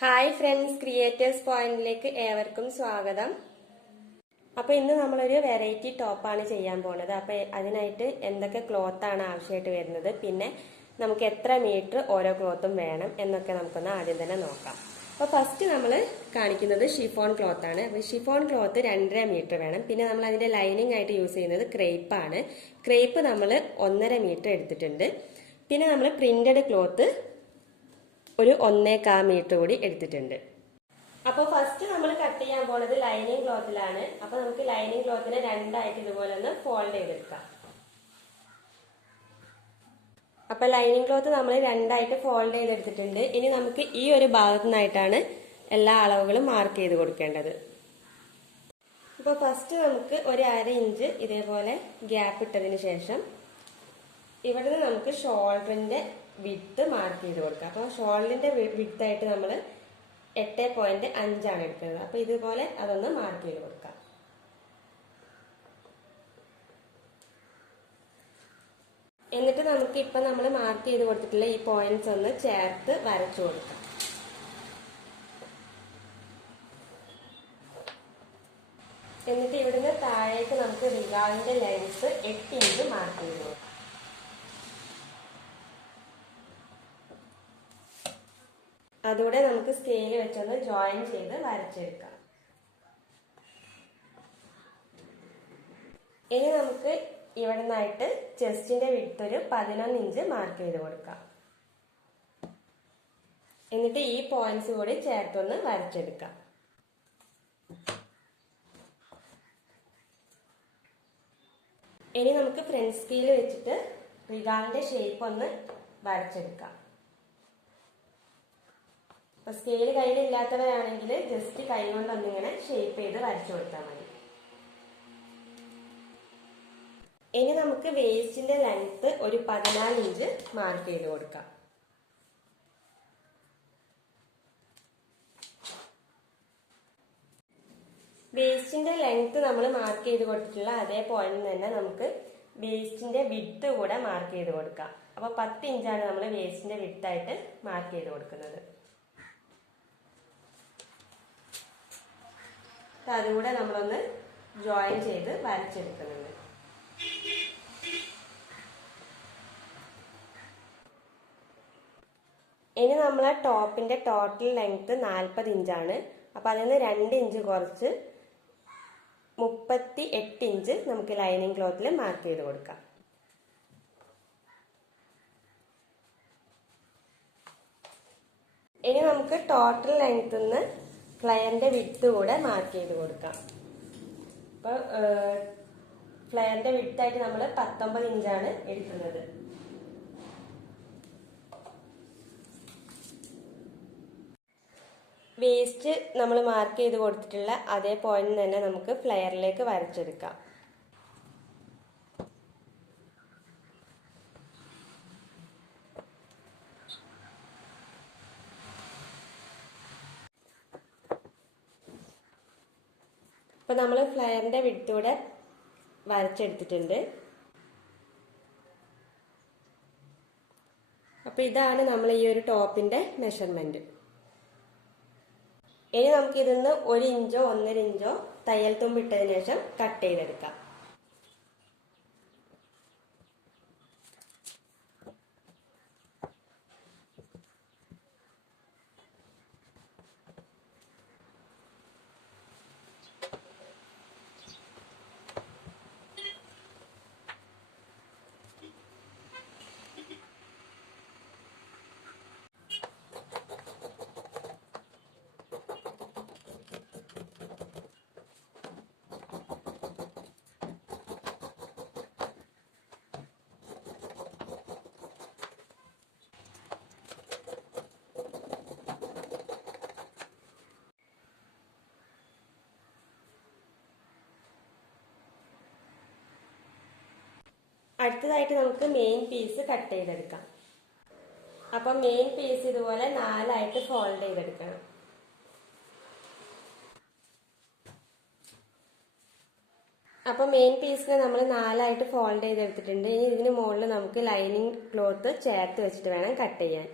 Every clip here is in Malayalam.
ഹായ് ഫ്രണ്ട്സ്, ക്രിയേറ്റേഴ്സ് പോയിന്റിലേക്ക് ഏവർക്കും സ്വാഗതം. അപ്പോൾ ഇന്ന് നമ്മളൊരു വെറൈറ്റി ടോപ്പാണ് ചെയ്യാൻ പോകുന്നത്. അപ്പോൾ അതിനായിട്ട് എന്തൊക്കെ ക്ലോത്താണ് ആവശ്യമായിട്ട് വരുന്നത്, പിന്നെ നമുക്ക് എത്ര മീറ്റർ ഓരോ ക്ലോത്തും വേണം എന്നൊക്കെ നമുക്കൊന്ന് ആദ്യം തന്നെ നോക്കാം. അപ്പോൾ ഫസ്റ്റ് നമ്മൾ കാണിക്കുന്നത് ഷിഫോൺ ക്ലോത്താണ്. അപ്പോൾ ഷിഫോൺ ക്ലോത്ത് 2.5 മീറ്റർ വേണം. പിന്നെ നമ്മൾ അതിന്റെ ലൈനിങ് ആയിട്ട് യൂസ് ചെയ്യുന്നത് ക്രേപ്പാണ്. ക്രേപ്പ് നമ്മൾ 1.5 മീറ്റർ എടുത്തിട്ടുണ്ട്. പിന്നെ നമ്മൾ പ്രിന്റഡ് ക്ലോത്ത് ഒരു 1.25 മീറ്റർ കൂടി എടുത്തിട്ടുണ്ട്. അപ്പോൾ ഫസ്റ്റ് നമ്മൾ കട്ട് ചെയ്യാൻ പോണത് ലൈനിങ് ക്ലോത്തിലാണ്. അപ്പോൾ നമുക്ക് ലൈനിങ് ക്ലോത്തിനെ രണ്ടായിട്ട് ഇതുപോലെ ഒന്ന് ഫോൾഡ് ചെയ്തെടുക്കാം. അപ്പൊ ലൈനിങ് ക്ലോത്ത് നമ്മൾ രണ്ടായിട്ട് ഫോൾഡ് ചെയ്തെടുത്തിട്ടുണ്ട്. ഇനി നമുക്ക് ഈ ഒരു ഭാഗത്തു നിന്നായിട്ടാണ് എല്ലാ അളവുകളും മാർക്ക് ചെയ്ത് കൊടുക്കേണ്ടത്. അപ്പോൾ ഫസ്റ്റ് നമുക്ക് ഒരു 1/2 ഇഞ്ച് ഇതേപോലെ ഗ്യാപ്പ് ഇട്ടതിന് ശേഷം ഇവിടുന്ന് നമുക്ക് ഷോൾഡറിന്റെ വിഡ്ത്ത് മാർക്ക് ചെയ്ത് കൊടുക്കാം. അപ്പോൾ ഷോൾഡറിന്റെ വിഡ്ത്ത് ആയിട്ട് നമ്മൾ 8.5 ആണ് എടുക്കുന്നത്. അപ്പോൾ ഇതുപോലെ അതൊന്ന് മാർക്ക് ചെയ്ത് കൊടുക്കാം. എന്നിട്ട് നമുക്ക് ഇപ്പൊ നമ്മൾ മാർക്ക് ചെയ്ത് കൊടുത്തിട്ടുള്ള ഈ പോയിന്റ്സ് ഒന്ന് ചേർത്ത് വരച്ചു കൊടുക്കാം. എന്നിട്ട് ഇവിടുന്ന് താഴേക്ക് നമുക്ക് റിഗാളിന്റെ ലെങ്ത് 8 ഇഞ്ച് മാർക്ക് ചെയ്ത് കൊടുക്കാം. അതോടെ നമുക്ക് സ്കെയിൽ വെച്ചൊന്ന് ജോയിൻ ചെയ്ത് വരച്ചെടുക്കാം. ഇനി നമുക്ക് ഇവിടെ നിന്നായിട്ട് ചെസ്റ്റിന്റെ വിഡ്ത്ത് ഒരു 11 ഇഞ്ച് മാർക്ക് ചെയ്ത് കൊടുക്കാം. എന്നിട്ട് ഈ പോയിന്റ്സ് കൂടി ചേർത്തൊന്ന് വരച്ചെടുക്കാം. ഇനി നമുക്ക് ഫ്രണ്ട് സ്കെയിൽ വെച്ചിട്ട് റിഗാളിന്റെ ഷേപ്പ് ഒന്ന് വരച്ചെടുക്കാം. അപ്പൊ സ്കെയിൽ കയ്യിലില്ലാത്തവരാണെങ്കിൽ ജസ്റ്റ് കൈ കൊണ്ട് ഒന്നിങ്ങനെ ഷേപ്പ് ചെയ്ത് വരച്ചു കൊടുത്താൽ മതി. ഇനി നമുക്ക് വേസ്റ്റിന്റെ ലെങ്ത് ഒരു 14 ഇഞ്ച് മാർക്ക് ചെയ്ത് കൊടുക്കാം. വേസ്റ്റിന്റെ ലെങ്ത് നമ്മൾ മാർക്ക് ചെയ്ത് കൊടുത്തിട്ടുള്ള അതേ പോയിന്റ് തന്നെ നമുക്ക് വേസ്റ്റിന്റെ വിഡ്ത്ത് കൂടെ മാർക്ക് ചെയ്ത് കൊടുക്കാം. അപ്പൊ 10 ഇഞ്ചാണ് നമ്മൾ വേസ്റ്റിന്റെ വിഡ്ത്ത് ആയിട്ട് മാർക്ക് ചെയ്ത് കൊടുക്കുന്നത്. അതുകൂടെ നമ്മളൊന്ന് ജോയിൻ ചെയ്ത് വരച്ചെടുക്കുന്നുണ്ട്. ഇനി നമ്മളെ ടോപ്പിന്റെ ടോട്ടൽ ലെങ്ത് 40 ഇഞ്ചാണ്. അപ്പൊ അതിൽ നിന്ന് 2 ഇഞ്ച് കുറച്ച് 38 ഇഞ്ച് നമുക്ക് ലൈനിങ് ക്ലോത്തിൽ മാർക്ക് ചെയ്ത് കൊടുക്കാം. ഇനി നമുക്ക് ടോട്ടൽ ലെങ്ത് നിന്ന് ഫ്ലെയറിന്റെ വിഡ്ത്ത് കൂടെ മാർക്ക് ചെയ്ത് കൊടുക്കാം. അപ്പൊ ഫ്ലെയറിന്റെ വിഡ്ത്ത് ആയിട്ട് നമ്മൾ 19 ഇഞ്ചാണ് എടുക്കുന്നത്. വേസ്റ്റ് നമ്മൾ മാർക്ക് ചെയ്ത് കൊടുത്തിട്ടുള്ള അതേ പോയിന്റ് തന്നെ നമുക്ക് ഫ്ലെയറിലേക്ക് വരച്ചെടുക്കാം. അപ്പൊ നമ്മൾ ഫ്ലെയറിന്റെ വിഡ്ത്ത് കൂടെ വരച്ചെടുത്തിട്ടുണ്ട്. അപ്പൊ ഇതാണ് നമ്മൾ ഈ ഒരു ടോപ്പിന്റെ മെഷർമെന്റ്. ഇനി നമുക്ക് ഇതിന്ന് 1 ഇഞ്ചോ 1.5 ഇഞ്ചോ തയ്യൽ തുമ്പ് ഇട്ടതിന് ശേഷം കട്ട് ചെയ്തെടുക്കാം. അടുത്തതായിട്ട് നമുക്ക് മെയിൻ പീസ് കട്ട് ചെയ്തെടുക്കാം. അപ്പം മെയിൻ പീസ് ഇതുപോലെ 4 ആയിട്ട് ഫോൾഡ് ചെയ്തെടുക്കണം. അപ്പൊ മെയിൻ പീസിനെ നമ്മൾ 4 ആയിട്ട് ഫോൾഡ് ചെയ്തെടുത്തിട്ടുണ്ട്. ഇനി ഇതിന് മുകളിൽ നമുക്ക് ലൈനിങ് ക്ലോത്ത് ചേർത്ത് വെച്ചിട്ട് വേണം കട്ട് ചെയ്യാൻ.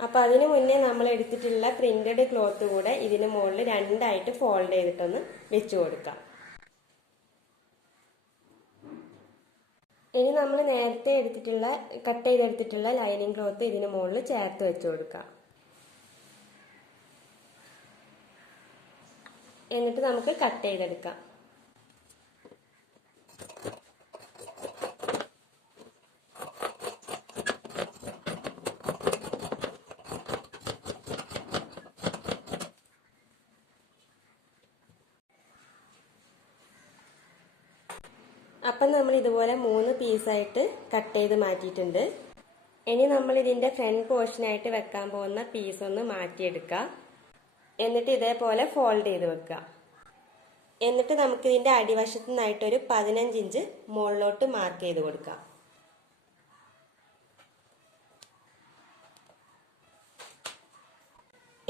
അപ്പൊ അതിനു മുന്നേ നമ്മൾ എടുത്തിട്ടുള്ള പ്രിന്റഡ് ക്ലോത്ത് കൂടെ ഇതിന് മുകളിൽ രണ്ടായിട്ട് ഫോൾഡ് ചെയ്തിട്ടൊന്ന് വെച്ചു കൊടുക്കാം. ഇനി നമ്മൾ നേരത്തെ എടുത്തിട്ടുള്ള കട്ട് ചെയ്തെടുത്തിട്ടുള്ള ലൈനിങ് ക്ലോത്ത് ഇതിന് മുകളിൽ ചേർത്ത് വെച്ചു കൊടുക്കാം. എന്നിട്ട് നമുക്ക് കട്ട് ചെയ്തെടുക്കാം. അപ്പം നമ്മൾ ഇതുപോലെ 3 പീസായിട്ട് കട്ട് ചെയ്ത് മാറ്റിയിട്ടുണ്ട്. ഇനി നമ്മൾ ഇതിന്റെ ഫ്രണ്ട് പോർഷനായിട്ട് വെക്കാൻ പോകുന്ന പീസ് ഒന്ന് മാറ്റിയെടുക്കാം. എന്നിട്ട് ഇതേപോലെ ഫോൾഡ് ചെയ്ത് വെക്കുക. എന്നിട്ട് നമുക്ക് ഇതിന്റെ അടിവശത്തു നിന്നായിട്ടൊരു 15 ഇഞ്ച് മുകളിലോട്ട് മാർക്ക് ചെയ്ത് കൊടുക്കാം.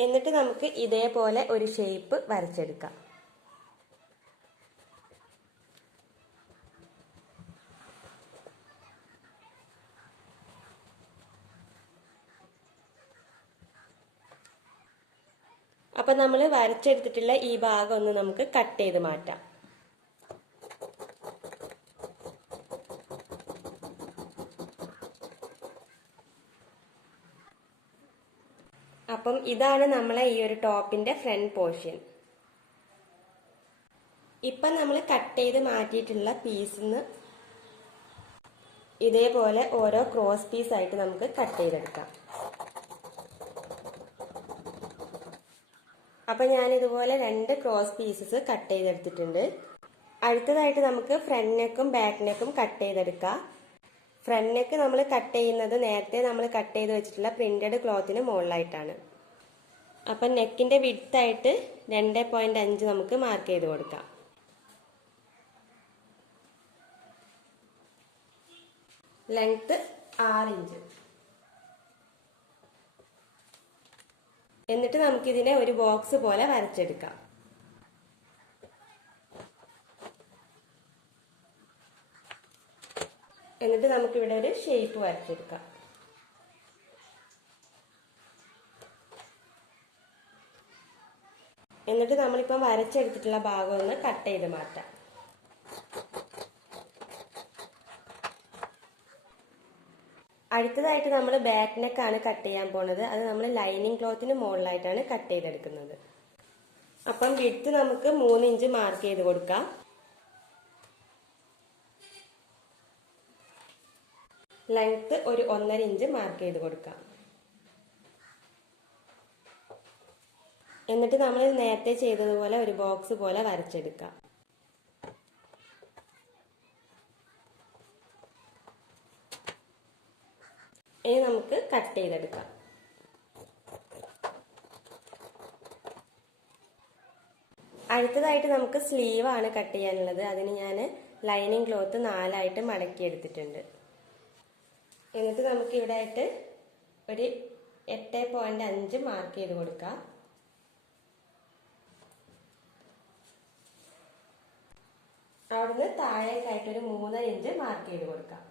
എന്നിട്ട് നമുക്ക് ഇതേപോലെ ഒരു ഷേപ്പ് വരച്ചെടുക്കാം. അപ്പൊ നമ്മൾ വരച്ചെടുത്തിട്ടുള്ള ഈ ഭാഗം ഒന്ന് നമുക്ക് കട്ട് ചെയ്ത് മാറ്റാം. അപ്പം ഇതാണ് നമ്മളെ ഈ ഒരു ടോപ്പിന്റെ ഫ്രണ്ട് പോർഷൻ. ഇപ്പൊ നമ്മൾ കട്ട് ചെയ്ത് മാറ്റിയിട്ടുള്ള പീസിന്ന് ഇതേപോലെ ഓരോ ക്രോസ് പീസ് ആയിട്ട് നമുക്ക് കട്ട് ചെയ്തെടുക്കാം. അപ്പൊ ഞാൻ ഇതുപോലെ 2 ക്രോസ് പീസസ് കട്ട് ചെയ്തെടുത്തിട്ടുണ്ട്. അടുത്തതായിട്ട് നമുക്ക് ഫ്രണ്ട് നെക്കും ബാക്ക് നെക്കും കട്ട് ചെയ്തെടുക്കാം. ഫ്രണ്ട് നെക്ക് നമ്മൾ കട്ട് ചെയ്യുന്നത് നേരത്തെ നമ്മൾ കട്ട് ചെയ്ത് വെച്ചിട്ടുള്ള പ്രിന്റഡ് ക്ലോത്തിന് മുകളിലായിട്ടാണ്. അപ്പം നെക്കിന്റെ വിഡ്ത്ത് ആയിട്ട് 2.5 നമുക്ക് മാർക്ക് ചെയ്ത് കൊടുക്കാം. Length 6 inch. എന്നിട്ട് നമുക്കിതിനെ ഒരു ബോക്സ് പോലെ വരച്ചെടുക്കാം. എന്നിട്ട് നമുക്കിവിടെ ഒരു ഷേപ്പ് വരച്ചെടുക്കാം. എന്നിട്ട് നമ്മളിപ്പം വരച്ചെടുത്തിട്ടുള്ള ഭാഗം ഒന്ന് കട്ട് ചെയ്ത് മാറ്റാം. അടുത്തതായിട്ട് നമ്മൾ ബാക്ക് നെക്കാണ് കട്ട് ചെയ്യാൻ പോണത്. അത് നമ്മൾ ലൈനിങ് ക്ലോത്തിന് മുകളിലായിട്ടാണ് കട്ട് ചെയ്തെടുക്കുന്നത്. അപ്പം വിഡ്ത്ത് നമുക്ക് 3 ഇഞ്ച് മാർക്ക് ചെയ്ത് കൊടുക്കാം. ലെങ്ത് ഒരു 1.5 ഇഞ്ച് മാർക്ക് ചെയ്ത് കൊടുക്കാം. എന്നിട്ട് നമ്മൾ നേരത്തെ ചെയ്തതുപോലെ ഒരു ബോക്സ് പോലെ വരച്ചെടുക്കാം. ഇനി നമുക്ക് കട്ട് ചെയ്തെടുക്കാം. അടുത്തതായിട്ട് നമുക്ക് സ്ലീവ് ആണ് കട്ട് ചെയ്യാനുള്ളത്. അതിന് ഞാൻ ലൈനിങ് ക്ലോത്ത് 4 ആയിട്ട് മടക്കി എടുത്തിട്ടുണ്ട്. എന്നിട്ട് നമുക്ക് ഇവിടെ ആയിട്ട് ഒരു 8.5 മാർക്ക് ചെയ്ത് കൊടുക്കാം. അവിടുന്ന് താഴേക്കായിട്ടൊരു 3.5 ഇഞ്ച് മാർക്ക് ചെയ്ത് കൊടുക്കാം.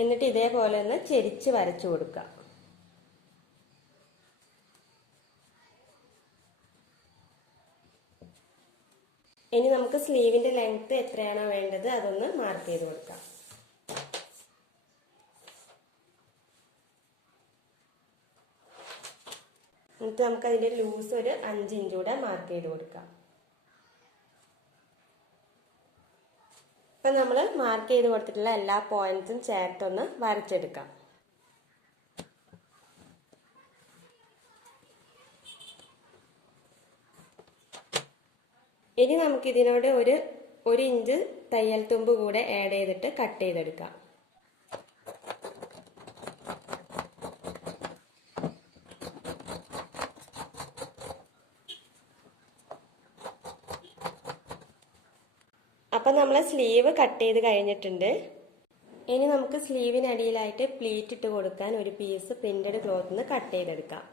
എന്നിട്ട് ഇതേപോലെ ഒന്ന് ചെരിച്ച് വരച്ചു കൊടുക്കാം. ഇനി നമുക്ക് സ്ലീവിന്റെ ലെങ്ത് എത്രയാണോ വേണ്ടത് അതൊന്ന് മാർക്ക് ചെയ്ത് കൊടുക്കാം. എന്നിട്ട് നമുക്ക് അതിന്റെ ലൂസ് ഒരു 5 ഇഞ്ച് കൂടെ മാർക്ക് ചെയ്ത് കൊടുക്കാം. ഇപ്പൊ നമ്മൾ മാർക്ക് ചെയ്ത് കൊടുത്തിട്ടുള്ള എല്ലാ പോയിന്റ്സും ചേർത്തൊന്ന് വരച്ചെടുക്കാം. ഇനി നമുക്ക് ഇതിനോട് ഒരു ഇഞ്ച് തയ്യൽ തുമ്പ് കൂടെ ആഡ് ചെയ്തിട്ട് കട്ട് ചെയ്തെടുക്കാം. അപ്പം നമ്മൾ സ്ലീവ് കട്ട് ചെയ്ത് കഴിഞ്ഞിട്ടുണ്ട്. ഇനി നമുക്ക് സ്ലീവിനടിയിലായിട്ട് പ്ലീറ്റ് ഇട്ട് കൊടുക്കാൻ ഒരു പീസ് പ്രിന്റഡ് ക്ലോത്ത് കട്ട് ചെയ്തെടുക്കാം.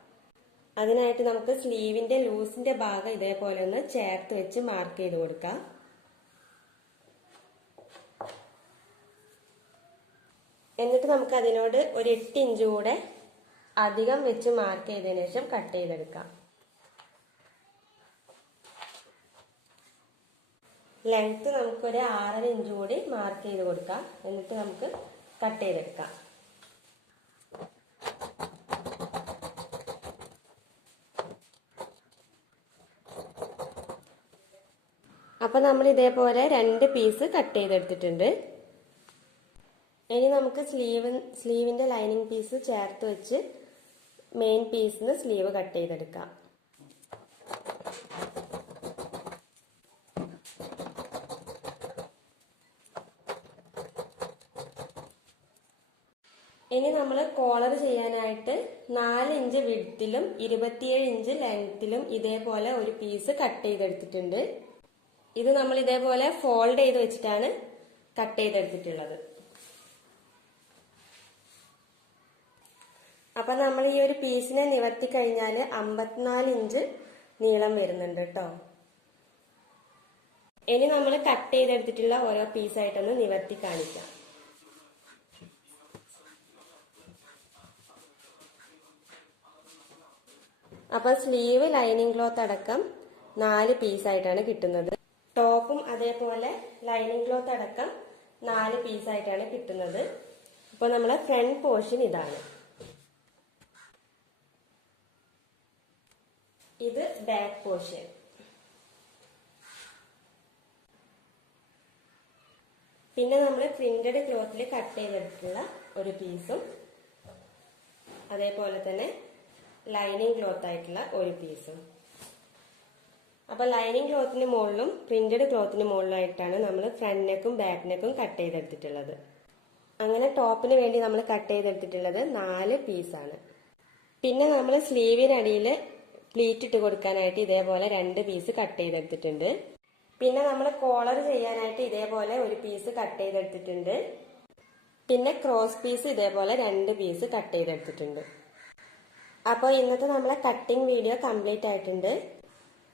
അതിനായിട്ട് നമുക്ക് സ്ലീവിന്റെ ലൂസിന്റെ ഭാഗം ഇതേപോലെ ഒന്ന് ചേർത്ത് വെച്ച് മാർക്ക് ചെയ്ത് കൊടുക്കാം. എന്നിട്ട് നമുക്ക് അതിനോട് ഒരു 8 ഇഞ്ച് കൂടെ അധികം വെച്ച് മാർക്ക് ചെയ്തതിനു ശേഷം കട്ട് ചെയ്തെടുക്കാം. ലെങ്ത് നമുക്കൊരു 6.5 ഇഞ്ച് കൂടി മാർക്ക് ചെയ്ത് കൊടുക്കാം. എന്നിട്ട് നമുക്ക് കട്ട് ചെയ്തെടുക്കാം. അപ്പൊ നമ്മൾ ഇതേപോലെ 2 പീസ് കട്ട് ചെയ്തെടുത്തിട്ടുണ്ട്. ഇനി നമുക്ക് സ്ലീവിന്റെ ലൈനിങ് പീസ് ചേർത്ത് വെച്ച് മെയിൻ പീസിന് സ്ലീവ് കട്ട് ചെയ്തെടുക്കാം. ഇനി നമ്മൾ കോളർ ചെയ്യാനായിട്ട് 4 ഇഞ്ച് വിഡ്ത്തിലും 27 ഇഞ്ച് ലെങ്ത്തിലും ഇതേപോലെ ഒരു പീസ് കട്ട് ചെയ്തെടുത്തിട്ടുണ്ട്. ഇത് നമ്മൾ ഇതേപോലെ ഫോൾഡ് ചെയ്ത് വെച്ചിട്ടാണ് കട്ട് ചെയ്തെടുത്തിട്ടുള്ളത്. അപ്പൊ നമ്മൾ ഈ ഒരു പീസിനെ നിവർത്തി കഴിഞ്ഞാൽ 54 ഇഞ്ച് നീളം വരുന്നുണ്ട് കേട്ടോ. ഇനി നമ്മൾ കട്ട് ചെയ്തെടുത്തിട്ടുള്ള ഓരോ പീസായിട്ടൊന്ന് നിവർത്തി കാണിക്കാം. അപ്പൊ സ്ലീവ് ലൈനിങ് ക്ലോത്ത് അടക്കം 4 പീസായിട്ടാണ് കിട്ടുന്നത്. ടോപ്പും അതേപോലെ ലൈനിങ് ക്ലോത്ത് അടക്കം 4 പീസായിട്ടാണ് കിട്ടുന്നത്. അപ്പൊ നമ്മളെ ഫ്രണ്ട് പോർഷൻ ഇതാണ്. ഇത് ബാക്ക് പോർഷൻ. പിന്നെ നമ്മൾ പ്രിന്റഡ് ക്ലോത്തിൽ കട്ട് ചെയ്തെടുത്തിട്ടുള്ള ഒരു പീസും അതേപോലെ തന്നെ ലൈനിങ് ക്ലോത്ത് ആയിട്ടുള്ള ഒരു പീസും. അപ്പൊ ലൈനിങ് ക്ലോത്തിന് മുകളിലും പ്രിന്റഡ് ക്ലോത്തിന് മുകളിലായിട്ടാണ് നമ്മൾ ഫ്രണ്ട് നെക്കും ബാക്ക് നെക്കും കട്ട് ചെയ്തെടുത്തിട്ടുള്ളത്. അങ്ങനെ ടോപ്പിന് വേണ്ടി നമ്മൾ കട്ട് ചെയ്തെടുത്തിട്ടുള്ളത് 4 പീസാണ്. പിന്നെ നമ്മൾ സ്ലീവിനടിയിൽ പ്ലീറ്റ് ഇട്ട് കൊടുക്കാനായിട്ട് ഇതേപോലെ 2 പീസ് കട്ട് ചെയ്തെടുത്തിട്ടുണ്ട്. പിന്നെ നമ്മൾ കോളർ ചെയ്യാനായിട്ട് ഇതേപോലെ ഒരു പീസ് കട്ട് ചെയ്തെടുത്തിട്ടുണ്ട്. പിന്നെ ക്രോസ് പീസ് ഇതേപോലെ 2 പീസ് കട്ട് ചെയ്തെടുത്തിട്ടുണ്ട്. അപ്പോൾ ഇന്നത്തെ നമ്മളെ കട്ടിംഗ് വീഡിയോ കംപ്ലീറ്റ് ആയിട്ടുണ്ട്.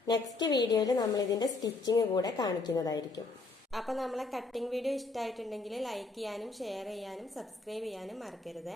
നെക്സ്റ്റ് വീഡിയോയിൽ നമ്മൾ ഇതിന്റെ സ്റ്റിച്ചിങ് കൂടെ കാണിക്കുന്നതായിരിക്കും. അപ്പോൾ നമ്മളെ കട്ടിംഗ് വീഡിയോ ഇഷ്ടമായിട്ടുണ്ടെങ്കിൽ ലൈക്ക് ചെയ്യാനും ഷെയർ ചെയ്യാനും സബ്സ്ക്രൈബ് ചെയ്യാനും മറക്കരുത്.